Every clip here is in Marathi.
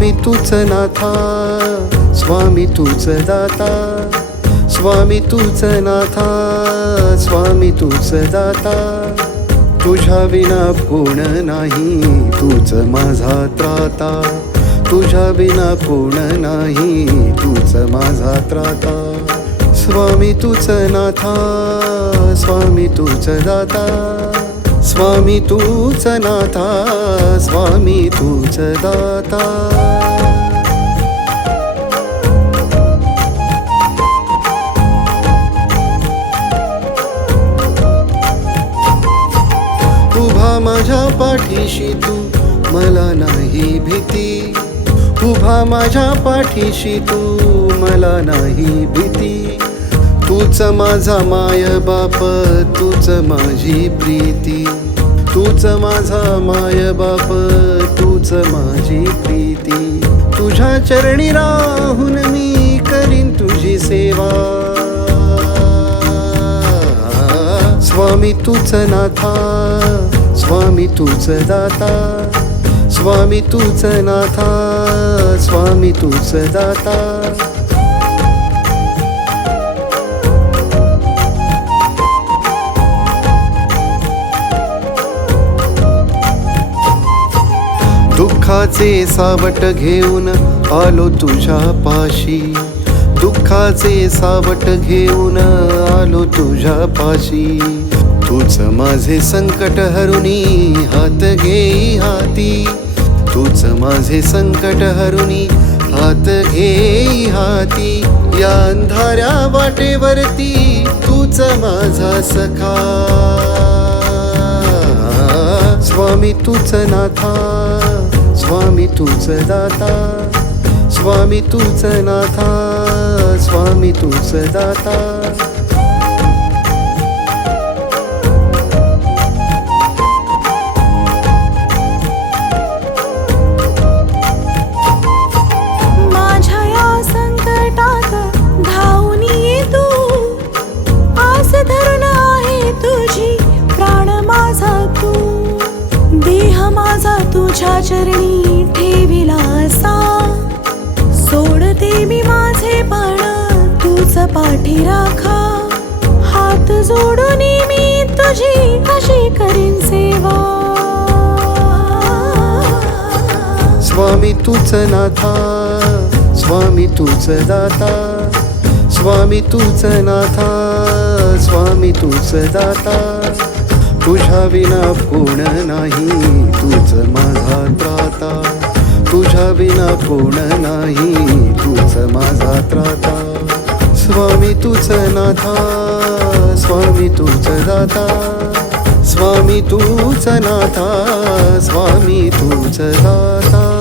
स्वामी तूच नाथा स्वामी तूच दाता स्वामी तूच नाथा स्वामी तूच दाता. तुझ्या विना कोण नाही तूच माझा त्राता. तुझ्या विना कोण नाही तूच माझा त्राता. स्वामी तूच नाथा स्वामी तूच दाता. स्वामी तूच नाथा स्वामी तूच दाता. उभा माझ्या पाठीशी तू मला नाही भीती. उभा माझ्या पाठीशी तू मला नाही तूच माझा माय बाप तूच माझी प्रीती. तूच माझा माय बाप तूच माझी प्रीती. तुझ्या चरणी राहून मी करीन तुझी सेवा. स्वामी तूच नाथा स्वामी तूच दाता. स्वामी तूच नाथा स्वामी तूच दाता. दुःखाचे सावट घेऊन आलो तुझ्या पाशी. दुःखाचे सावट घेऊन आलो तुझ्या पाशी. तूच माझे संकट हरुणी हात घे हाती. तूच माझे संकट हरुणी हात घे हाती. या अंधाऱ्या वाटेवरती तूच माझा सखा. स्वामी तूच नाथा. स्वामी तूच दाता स्वामी तूच नाथा स्वामी तूच दाता. पाठी राखा. हात जोडून मी तुझी अशी करीन सेवा. स्वामी तूच नाथा स्वामी तूच दाता स्वामी तूच नाथा स्वामी तूच दाता. तुझ्या विना कोण नाही तूच माझा त्राता. तुझ्या विना कोण नाही तूच माझा त्राता. स्वामी तूच नाथा स्वामी तूच दाता स्वामी तूच नाथा स्वामी तूच दाता.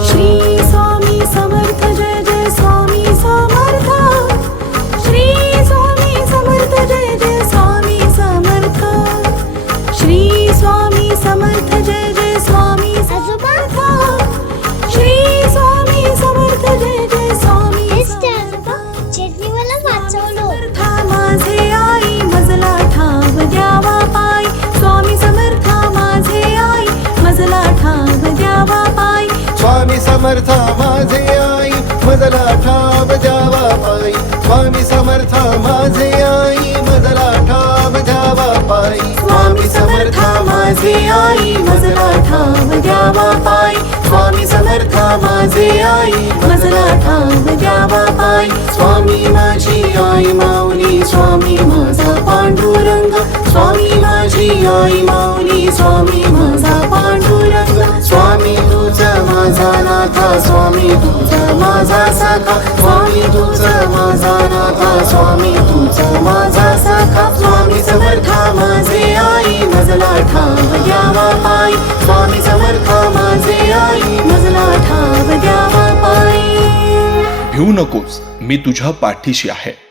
स्वामी समर्थ माझे आई मजला ठाव जावा पायी स्वामी समर्थ माझे आई मजला ठाव जावा पायी स्वामी समर्थ माझे आई मजला ठाव जावा पाय स्वामी समर्था माझे आई मजला ठाव जावा पाय स्वामी माझी आई माऊली स्वामी माझा पांडुरंग. स्वामी माझी आई माऊली स्वामी माझा पांडुरंग. माझा सखा. स्वामी तुझं माझा नाथा. स्वामी तुझा माझा सखा. स्वामी समर्था माझे आई मजला ठाव द्यावा पाय स्वामी समर्था माझे आई मजला ठाव द्यावा पाय भिवू नकोस. मी तुझ्या पाठीशी आहे.